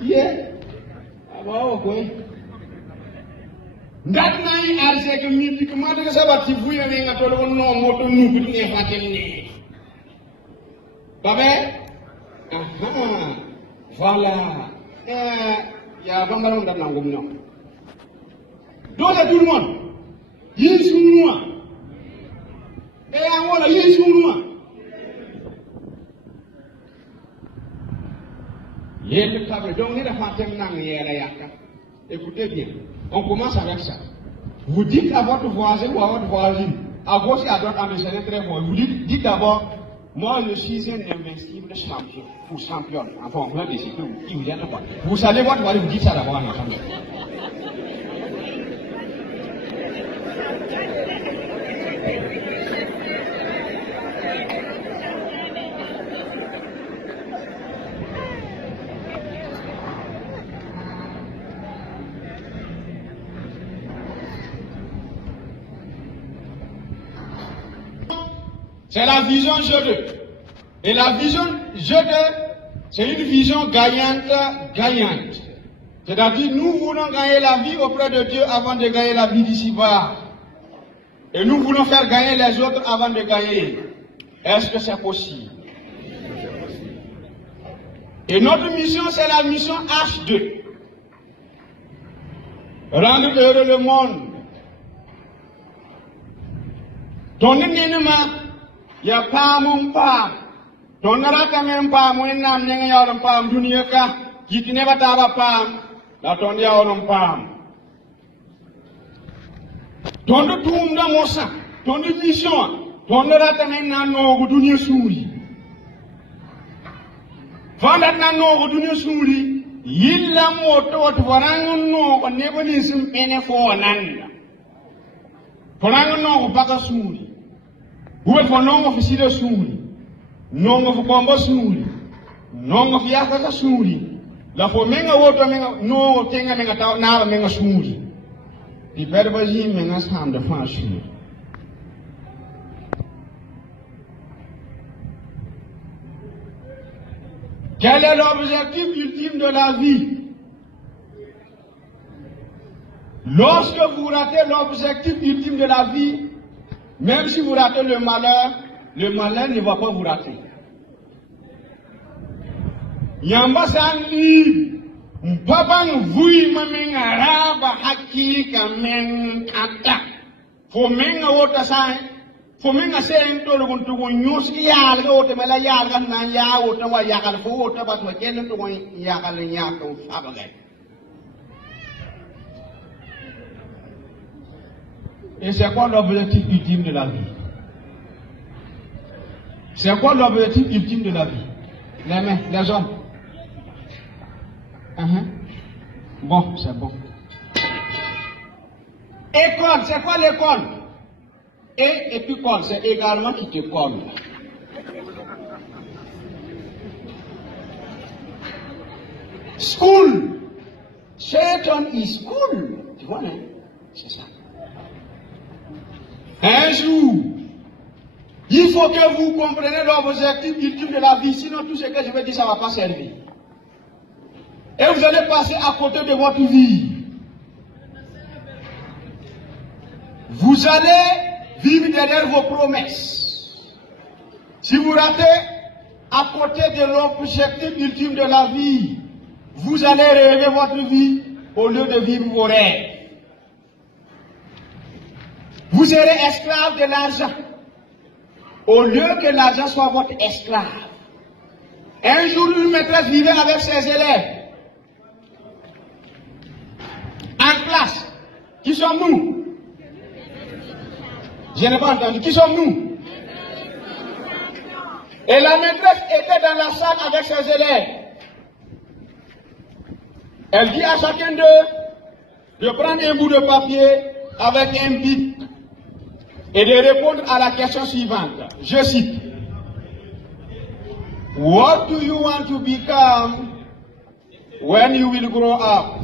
Yeah. Wow, okay. That night, I said to me, the commander is about if we are going to know what to do to get what you need. Babe? Aha. Voilà. Ya, bangga bangga nanggung nong. Dosa tout le monde. Yes ou moi. Et voilà, yes ou moi. Le table, donc il a fait. Écoutez bien, on commence avec ça. Vous dites à votre voisin ou à votre voisine, à gauche et à droite, en essayant très fort. Vous dites d'abord, moi je suis un invincible champion, ou championne. Enfin, on peut décider qui vous êtes quoi. Vous savez votre voisin, vous dites ça d'abord ensemble. C'est la vision jeu 2. Et la vision jeu 2, c'est une vision gagnante. C'est-à-dire, nous voulons gagner la vie auprès de Dieu avant de gagner la vie d'ici-bas. Et nous voulons faire gagner les autres avant de gagner. Est-ce que c'est possible? Et notre mission, c'est la mission H2. Rendre heureux le monde. Ton ennemi, il y a pas mon pas. Ton rata même pas, mon ennemi n'est pas un pas, dunia ka, qui n'est pas ta pas, la ton dia on pas. Ton toum da mosa, ton mission, ton rata même non, dunia souri. Vanda non, dunia souri, il la moto, varang no, on never listen any for nanda. Varang no, baka souri. Hoe van non of is hier soeri, non of bomba soeri, non of jaka soeri. La voor menga woto menga no tenga menga tau na menga soeri. Die perbazi menga staan de van soeri. Quel est l'objectif ultime de la vie? Lorsque vous ratez l'objectif ultime de la vie, même si vous ratez le malheur ne va pas vous rater. Yamba sanli, mpapa ngui mamenga raba haki kamen kata. Fo menga wota sai, fo menga sento lo kuntu nyuski ya lo te mala ya na ya wota wa ya kal fo wota ba to kelen to ya kal nya to fabagai. Et c'est quoi l'objectif ultime de la vie? C'est quoi l'objectif ultime de la vie? Les mains, les hommes. Bon, c'est bon. École, c'est quoi l'école? Et puis quoi? C'est également qui te colle. School. Satan is school. Tu vois, hein? C'est ça. Un jour, il faut que vous compreniez l'objectif ultime de la vie, sinon tout ce que je vais dire, ça ne va pas servir. Et vous allez passer à côté de votre vie. Vous allez vivre derrière vos promesses. Si vous ratez à côté de l'objectif ultime de la vie, vous allez rêver votre vie au lieu de vivre vos rêves. Vous serez esclave de l'argent, au lieu que l'argent soit votre esclave. Un jour, une maîtresse vivait avec ses élèves, en classe. Qui sommes-nous? Je n'ai pas entendu. Qui sommes-nous? Et la maîtresse était dans la salle avec ses élèves. Elle dit à chacun d'eux de prendre un bout de papier avec un bic et de répondre à la question suivante. Je cite. What do you want to become when you will grow up?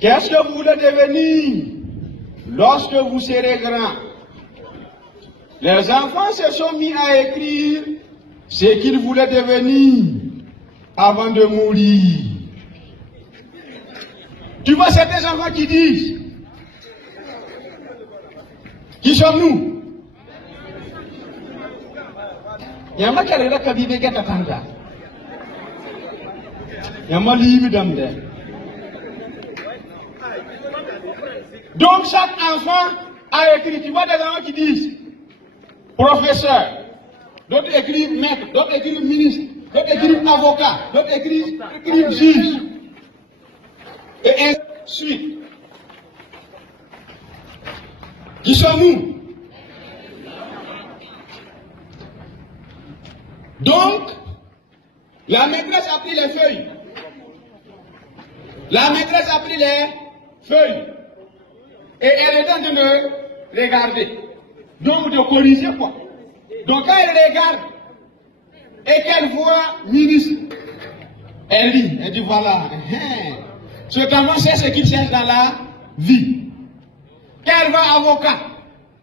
Qu'est-ce que vous voulez devenir lorsque vous serez grand? Les enfants se sont mis à écrire ce qu'ils voulaient devenir. avant de mourir. Tu vois certains enfants qui disent, qui sommes-nous? Il y a un qui a dit qu'il y a un donc chaque enfant a écrit, tu vois des enfants qui disent professeur, d'autres écrivent maître, d'autres écrivent ministre, d'autres écrivent avocat, d'autres écrivent juge, et ainsi de suite. Qui sommes-nous? Donc, la maîtresse a pris les feuilles. La maîtresse a pris les feuilles. Et elle est en train de regarder. Donc, de corriger quoi. Donc, quand elle regarde et qu'elle voit ministre, elle lit. Elle dit voilà. Cet enfant sait ce qu'il cherche dans la vie. Quand elle va avocat,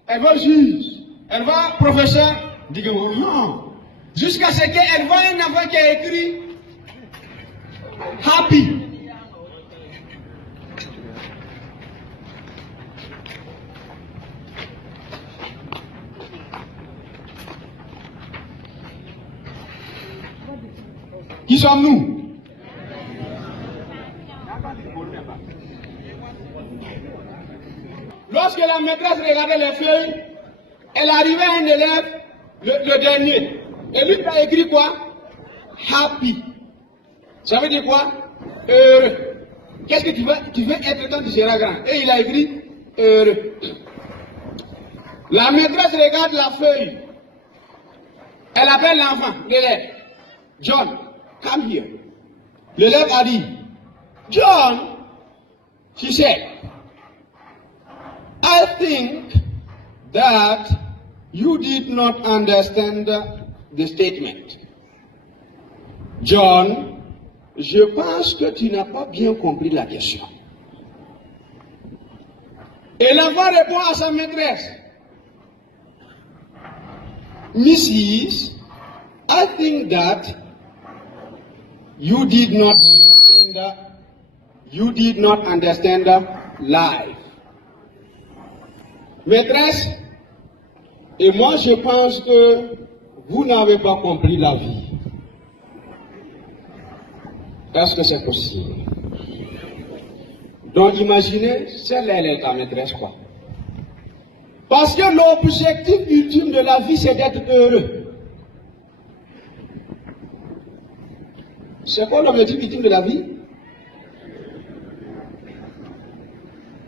elle va juge, elle va professeur, dit que non. Jusqu'à ce qu'elle voit un enfant qui a écrit happy. Qui sommes-nous? Lorsque la maîtresse regardait les feuilles, elle arrivait à un élève, le dernier. Et lui a écrit quoi? Happy. Ça veut dire quoi? Heureux. Qu'est-ce que tu veux être quand tu seras grand? Et il a écrit heureux. La maîtresse regarde la feuille. Elle appelle l'enfant, l'élève. John, come here. L'élève a dit, John, she said, I think that you did not understand the statement. John, je pense que tu n'as pas bien compris la question. Et l'enfant répond à sa maîtresse, Mrs., I think that you did not understand life. Maîtresse, et moi je pense que vous n'avez pas compris la vie. Est-ce que c'est possible? Donc imaginez, celle-là, elle est ta maîtresse quoi. Parce que l'objectif ultime de la vie, c'est d'être heureux. C'est quoi l'objectif ultime de la vie?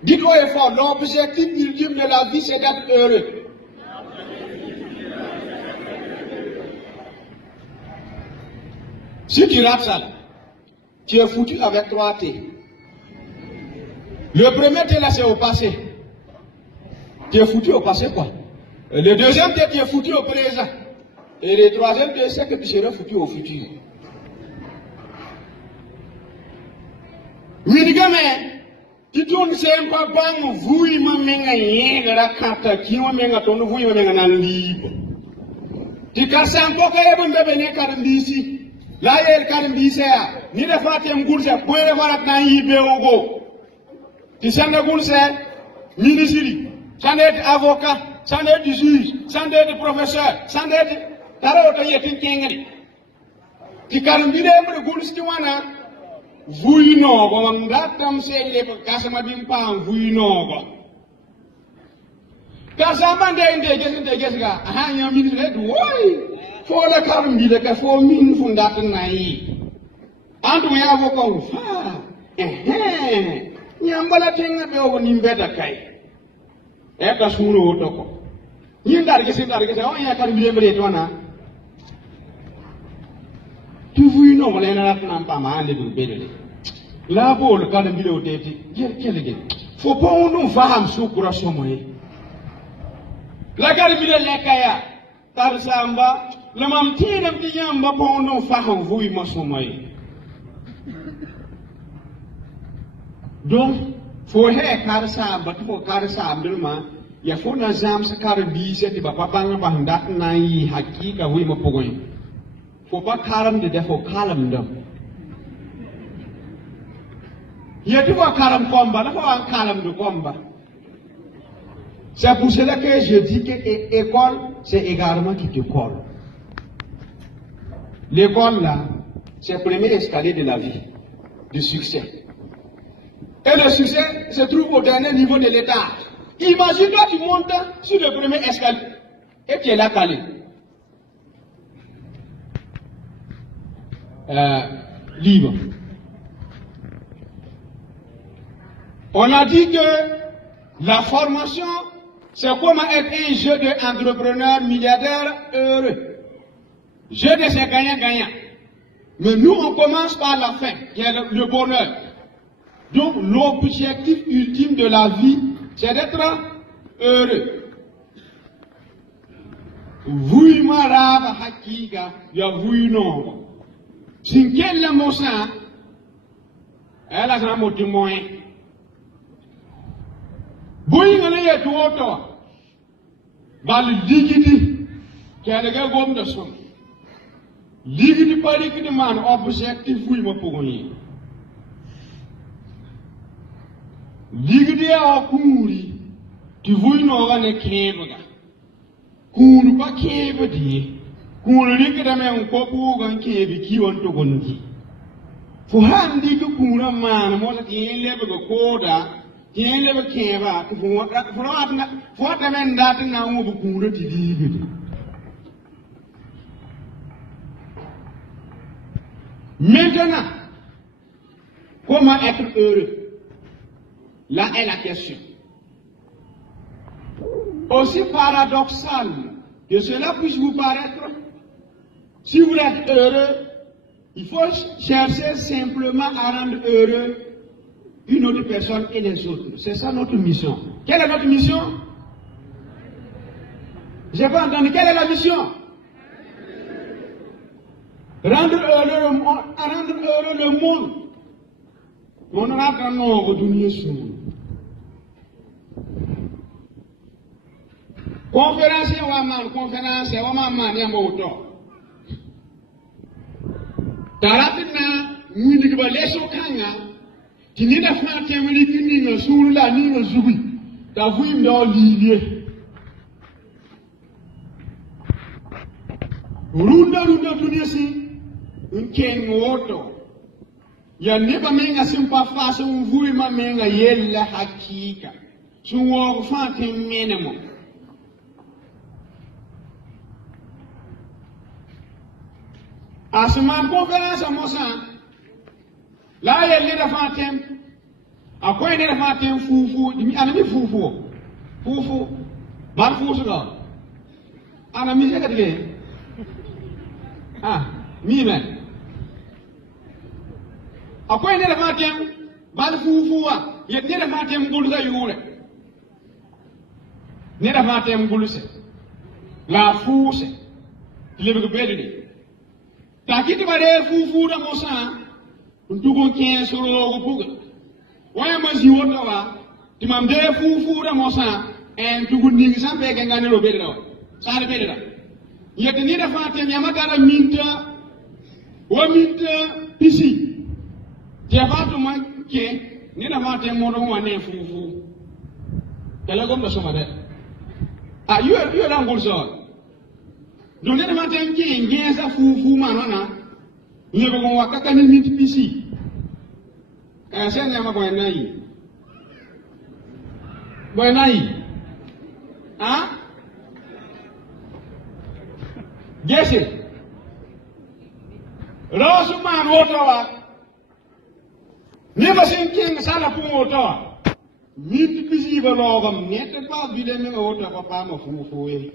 Dites-moi fort, l'objectif ultime de la vie, c'est d'être heureux. Si tu rates ça, tu es foutu avec 3 T. Le premier T là, c'est au passé. Tu es foutu au passé quoi. Le deuxième T, tu es foutu au présent. Et le troisième T, c'est que tu seras foutu au futur. Oui, gamin, tu tournes c'est un peu bang, vous, il m'a mis un la carte, qui m'a mis un ton, vous, il m'a mis un libre. Tu casses un peu qu'il y a un bébé qui est ici. Là, il y a le cas de l'ICA. Ni de fois, tu es un goulse, pour le voir à Naïbe. Tu sais, un goulse, ministre, sans être avocat, sans être juge, sans être professeur, sans être. Tara, tu es un kingri. Tu carmes le goulse, tu vois, vous, non, on a comme c'est les Kassama Dimpan, vous, non. Kassama de ah, il y a un ministre, oui. Faut le carme dit que faut mine fondate naï. Andu ya avocat nyambala tenga be o nimbeta kai. E ka sunu otoko. Nyindar ke o ya carme bi tona. Tu veux non wala na ratna pa ande du bedele. La bo le carme bi o teti. Quel faut pas on nous faham sukura somoy. La carme bi le kaya. Tar samba le mam tinam di yamba po no faham vui masomay. Donc faut he kar samba to kar samba ma ya fo na zam sa kar bi se ti baba banga ba ndat na yi hakika vui ma pogoy. Faut pas karam de defo kalam dam. Il y a tout un calme combat, il faut un calme de combat. C'est pour cela que je dis que l'école, c'est également qui te colle. L'école, là, c'est le premier escalier de la vie, du succès. Et le succès se trouve au dernier niveau de l'état. Imagine-toi, tu montes sur le premier escalier et tu es là calé. Libre. On a dit que la formation, c'est comment être un jeu d'entrepreneur milliardaire heureux. Jeu de ces gagnants-gagnants. Mais nous, on commence par la fin, qui est le bonheur. Donc, l'objectif ultime de la vie, c'est d'être heureux. Vui maraba hakika, ya vui no. Sinkel la mosa, elle a un mot de moyen. Vui ngale ya tuoto, bal digidi, qui a le gars gomme de son. Digidi pari qui demande objectif vui ma pour rien. Digidi a kumuri, tu vui no gane kebga. Kuru pa kebe di, kuru rike da me unko gan kebe ki on to gondi. Fu handi ku kura man mo sa tien lebe go koda, tien lebe keba, ku fu ta men dat na ngo bu kuru ti di. Maintenant, comment être heureux? Là est la question. Aussi paradoxal que cela puisse vous paraître, si vous êtes heureux, il faut chercher simplement à rendre heureux une autre personne et les autres. C'est ça notre mission. Quelle est notre mission? Je n'ai pas entendu. Quelle est la mission? Rendre heureux le monde. On a un nombre de sous. Conférence wa man ya moto. Taratina mwindi ba leso kanga tinida fa temri kini no sula ni no zubi. Ta vuim do lilie. Runda tunisi unken moto. Ya neba menga simpa fasa vuima menga yella hakika. Suwo fa temenemo. À ce moment, conférence à Mossan, là, il y a des fatem. À quoi il y a des fatem foufou? Il y a des foufou. Foufou. Mal foufou, là. Ah, la mise, c'est ah, mi-même. À quoi il y a des fatem? Mal foufou, il y a des fatem boulza youle. Il y a des fatem boulza. La fousse. Il est le Takiti bare fufu da mosa ntugo kien soro buga waya mazi wota wa timam de fufu da mosa en tugo ningi sampe ke ngane lo bedda sare bedda yete ni da fatem yamata da minta wa minta pisi je fatu manke ni da fatem mo do wane fufu kala gom da soma de ah you da ngol so donc, les matins qui ont un foufou, manana, ils vont voir qu'à une minute ici. C'est un yama boenaï. Boenaï. Hein? Guess it. Rosuman Wotawa. Never seen King Salapum Wotawa. Minute busy, but over, net about Villeming Wotawa, Pama Fufu.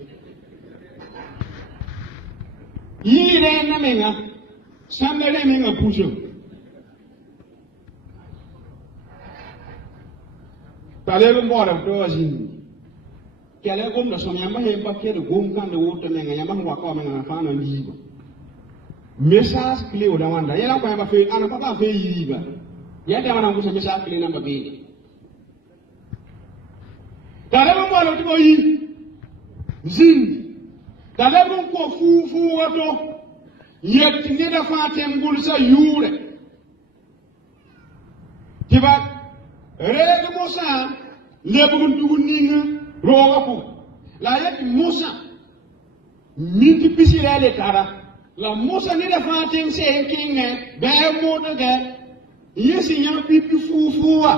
Il est un menga, sans le menga poussé. Parlez le mot de Toazine. Quel est comme le son yama et papier de Gomkan de Watermenga, Yama Wakam and Fan and Libre. Message clé au Dawanda, Yama pas fait, and a papa fait Libre. Yadama was a message clé number B. Parlez le mot de Toyi. Zin. Talabun ko fufu wato yetti da fatem gulsa yure te Tiba, rede Musa, lebun tuninga, roga pu. Layat Musa, minti pisi rede tara. La Musa ni da fatin se kinge, be moto ge, yesi yang pipi fufuwa.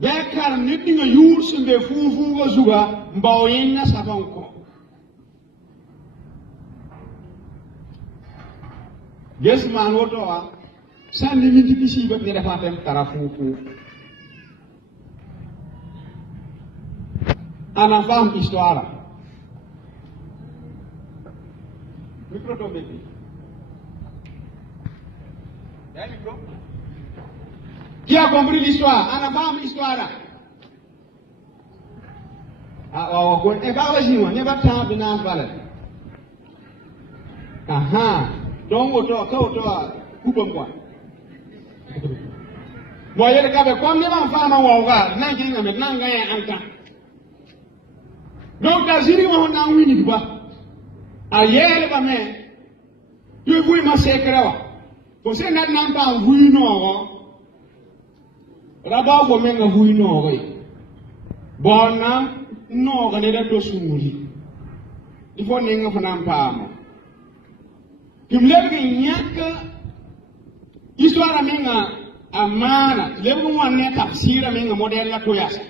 Be kar niti nga yursin be fufuwa zuga, mbawinga sabanko. Yes man woto wa, san ni minti pisi bat ni da fatin tara fufu. Ana fam histoire. Micro to baby. Qui a compris l'histoire? Ana fam histoire. Ah, oh, et pas vas-y, on n'est pas tant de n'en parler. Aha, donc auto, coupe moi. Moi, il y a des cas comme les enfants à Ouaga, n'a rien à mettre, n'a rien à temps. Donc, Aziri, on a un winning ba. Ayer, ba me, tu veux ma secret. Pour ce n'a pas vu non. Là-bas, vous m'avez vu non. Bon, non, on est là pour soumis. Il faut n'en faire pas. Tu me lèves une yaka. Histoire amenga amana. Lève moi net tafsir amenga modèle la toyasa.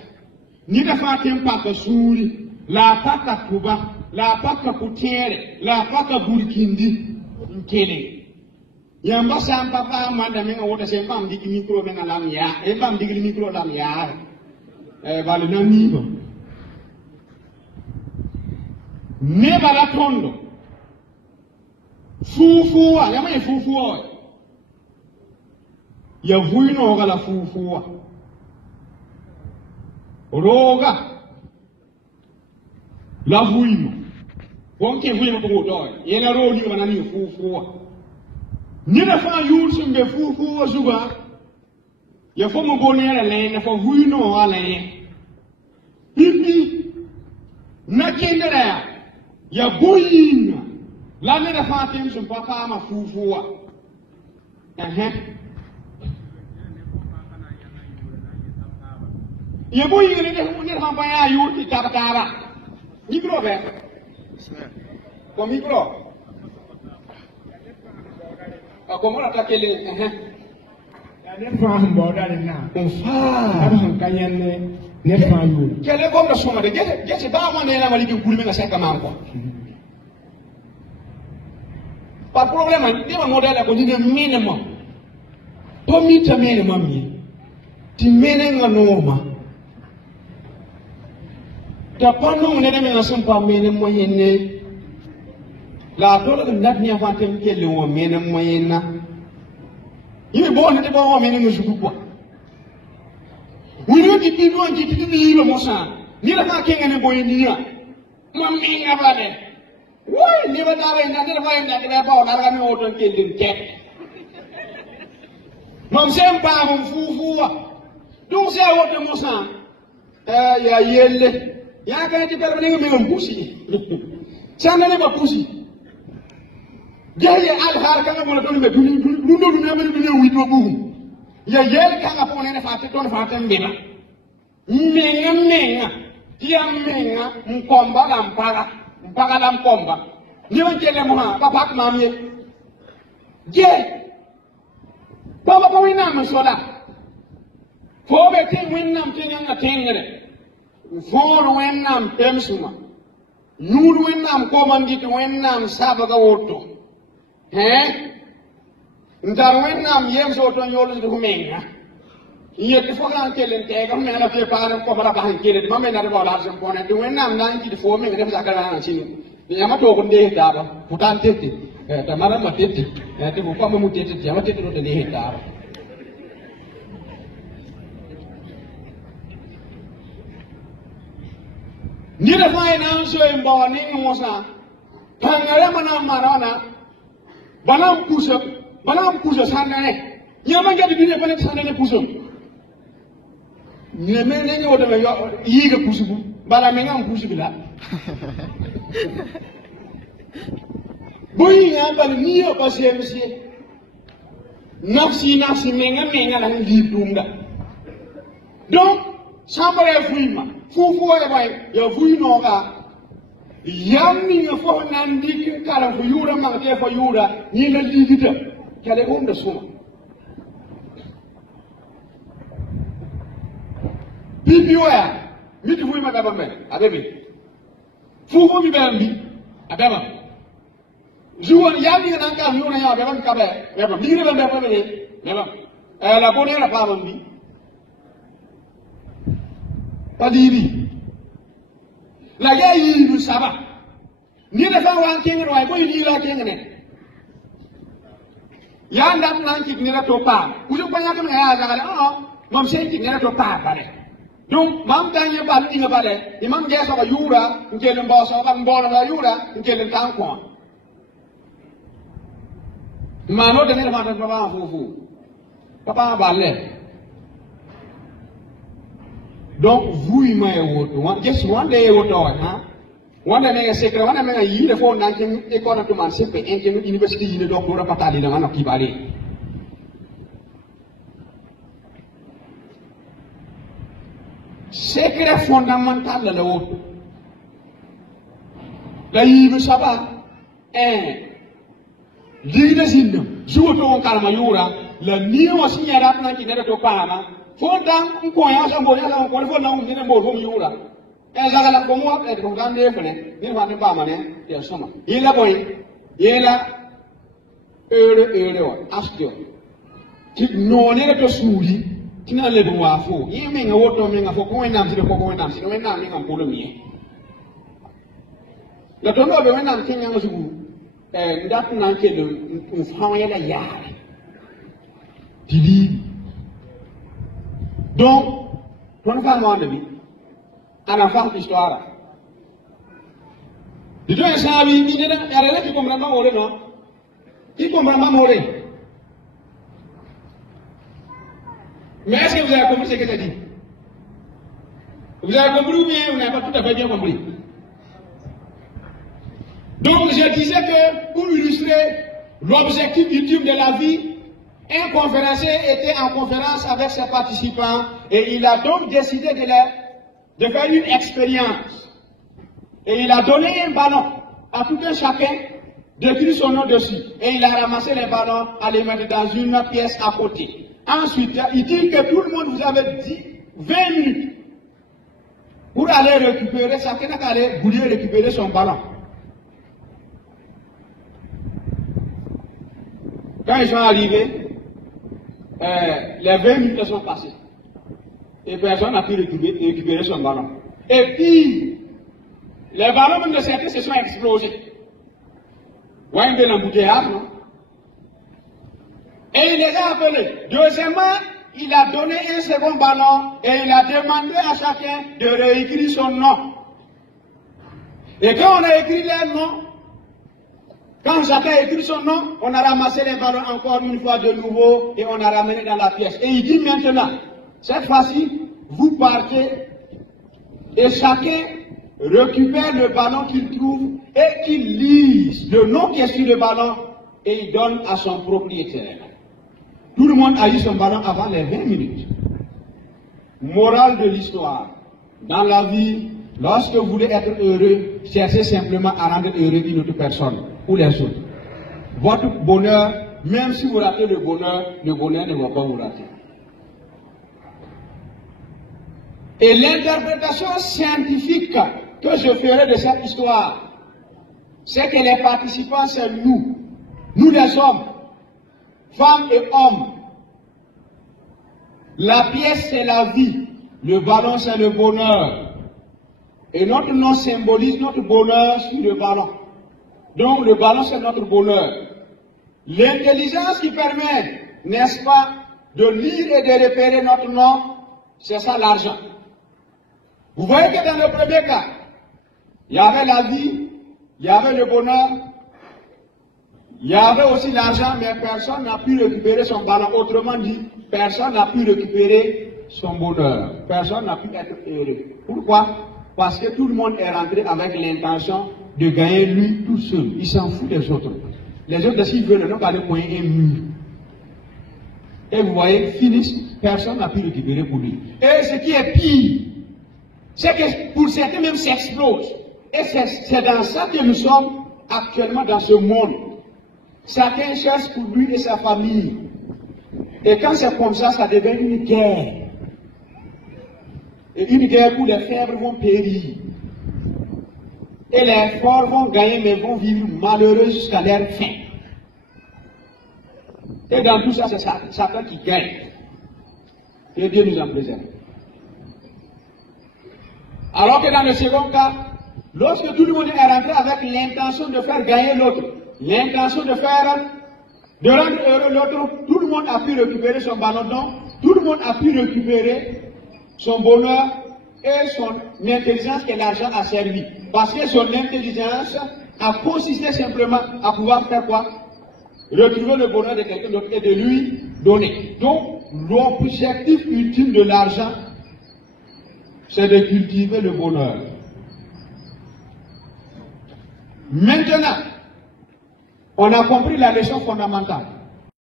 Ni de fatem pas que souri. La paka kuba, la paka kutere, la paka burkindi, nkele. Yamba sampa pa manda menga wota sempa mdiki mikro menga lam ya, empa mdiki mikro lam ya. Vale na niba. Neba la tondo. Fufuwa, yama ye fufuwa. Ya vuino ga la fufuwa. Roga. La vuima. Wonke vuima ko do. Yena ro ni wana ni fufuwa. Ni na fa yursun be fufuwa zuga. Ya fo mo bonera le na fa vuino ala ye. Pipi. Na kendera ya boyina. La ne na fa tem sun papa ma fufuwa. Ya boyina ne fa pa ya yurti tabara. Micro be. Con micro. Como la takele. Ne fa mboda le na. Fa. Aba kanyane ne fa yu. Kele comme la soma de gete ba mo ne la mali ki kulme nga seka manko. Pas problème, ni ma modèle ko ni minimum. To mi ta minimum mi. Ti mene nga norma. Ta pano ne me ngasum pa mene moyenne la dole de nat ni avant tem ke le wo mene moyenna yimi bo ne de bo mene no juku kwa wuri ti bi no ti ti ni lo mosa ni la ma kenga ne boyenni ya mo mi nga ba de wo ni ba da ba na de ba na de ba na ga me o ton ke din ke mo sem pa mo fufuwa donc c'est à votre mosa ya yelle ya ka ti perbe nga me pusi sana ne ba pusi jaye al har ka nga mo don be duni du do me duni wi do bu ya yel ka nga pone ne fa te ton fa te mbeba menga ya menga mkomba la mpaka la mkomba ni wangele mo ha papa ma mi je baba ko wina ma soda fo be te winna mtenya nga tengere for wennam pemsuma nur wennam komandit wennam sabaga woto ndar wennam yemso to yolo de humenga yete fogan kelen tega me na pe param ko bara bahan kelen mamme na ba la sem pone de wennam nan ti fo me de sakala na chini ni yama to ko de daba putan tete ta mara ma tete te ko pa mu tete yama tete do de daba ni da fai na so en ba ni mosa tangare mana marana banam kusa sanane nyama ngadi dine bane sanane kuso ni me ne ngi wodo me yiga kusubu bala me ngam kusubu la boyi ngam ni yo pasemsi nafsi me ngam la ngi dumda Donc, sans me fouiller, Foufou et ya fouille non pas. Yamni nga fo nandi kin kala fo yura ma te fo yura ni la ligita kale on da suma bibiwa mi tu ma baba me abebe fu mi bambi abeba juwon yamni nga ka yura ya beba ka be beba mi re beba beba la bonne la pa bambi padiri la ya yi du saba ni da fa wan kengen way ko yi la kengen ya ndam nan ki ni la to pa ku ju banya kam ya za ga mam sen ki ni la to pa bare donc mam dan ye bal ni bale imam ge so ba yura ngel mbo so ba mbo la yura ngel tan ko ma no de ne ma ta ba fu papa ba le. Donc, vous, il m'a dit, just one day, one day, secret, one day, il faut un école de commencer, puis une université, il ne doit pas parler dans un qui parle. Secret fondamental de l'autre. La yves saba, leadership, joue ton calmayura, le niveau signalat qui n'est pas. Fondam nkoya sa mboya la ko fo na umine mo fo yura e zaga la ko mo e ko gande fene ni wa ne ba mane ya soma ila boy ila eure wa astio ti no ne to suri tina le do wa fo yi me nga woto me nga fo ko enam si ko enam si no enam ni ngam polo mi la to no be enam kenya nga sugu ndat na ke do fa ya la ya dili. Donc, on va demander un enfant d'histoire. Du coup, ça a mis, il y a rien qui comprend pas mourir, non? Qui comprend pas mourir? Mais est-ce que vous avez compris ce que j'ai dit? Vous avez compris ou bien vous n'avez pas tout à fait bien compris? Donc, je disais que pour illustrer l'objectif ultime de la vie, un conférencier était en conférence avec ses participants et il a donc décidé de faire une expérience. Et il a donné un ballon à tout un chacun d'écrire son nom dessus. Et il a ramassé les ballons à les mettre dans une pièce à côté. Ensuite, il dit que tout le monde vous avait dit 20 minutes pour aller récupérer, chacun a allé vouloir récupérer son ballon. Quand ils sont arrivés, les 20 minutes sont passées. Et personne n'a pu récupérer son ballon. Et puis, les ballons même de certains se sont explosés. Vous voyez un peu l'embouteillage, non? Et il les a appelés. Deuxièmement, il a donné un second ballon et il a demandé à chacun de réécrire son nom. Et quand on a écrit les noms, quand chacun a écrit son nom, on a ramassé les ballons encore une fois de nouveau et on a ramené dans la pièce. Et il dit maintenant, cette fois-ci, vous partez et chacun récupère le ballon qu'il trouve et qu'il lise le nom qui est sur le ballon et il donne à son propriétaire. Tout le monde a eu son ballon avant les 20 minutes. Morale de l'histoire. Dans la vie, lorsque vous voulez être heureux, cherchez simplement à rendre heureux une autre personne ou les autres. Votre bonheur, même si vous ratez le bonheur ne va pas vous rater. Et l'interprétation scientifique que je ferai de cette histoire, c'est que les participants, c'est nous les hommes, femmes et hommes. La pièce, c'est la vie, le ballon, c'est le bonheur. Et notre nom symbolise notre bonheur sur le ballon. Donc le ballon, c'est notre bonheur. L'intelligence qui permet, n'est-ce pas, de lire et de repérer notre nom, c'est ça l'argent. Vous voyez que dans le premier cas, il y avait la vie, il y avait le bonheur, il y avait aussi l'argent, mais personne n'a pu récupérer son ballon. Autrement dit, personne n'a pu récupérer son bonheur. Personne n'a pu être heureux. Pourquoi? Parce que tout le monde est rentré avec l'intention de gagner lui tout seul. Il s'en fout des autres. Les autres, s'ils veulent, n'ont pas de moyen un mur. Et vous voyez, finish, personne n'a pu récupérer pour lui. Et ce qui est pire, c'est que pour certains même s'explose. Et c'est dans ça que nous sommes actuellement dans ce monde. Chacun cherche pour lui et sa famille. Et quand c'est comme ça, ça devient une guerre. Et une guerre où les faibles vont périr. Et les forts vont gagner, mais vont vivre malheureux jusqu'à leur fin. Et dans tout ça, c'est Satan qui gagne. Et Dieu nous en préserve. Alors que dans le second cas, lorsque tout le monde est rentré avec l'intention de faire gagner l'autre, l'intention de rendre heureux l'autre, tout le monde a pu récupérer son ballon d'or, tout le monde a pu récupérer son bonheur et son intelligence que l'argent a servi. Parce que son intelligence a consisté simplement à pouvoir faire quoi? Retrouver le bonheur de quelqu'un d'autre et de lui donner. Donc, l'objectif ultime de l'argent, c'est de cultiver le bonheur. Maintenant, on a compris la leçon fondamentale.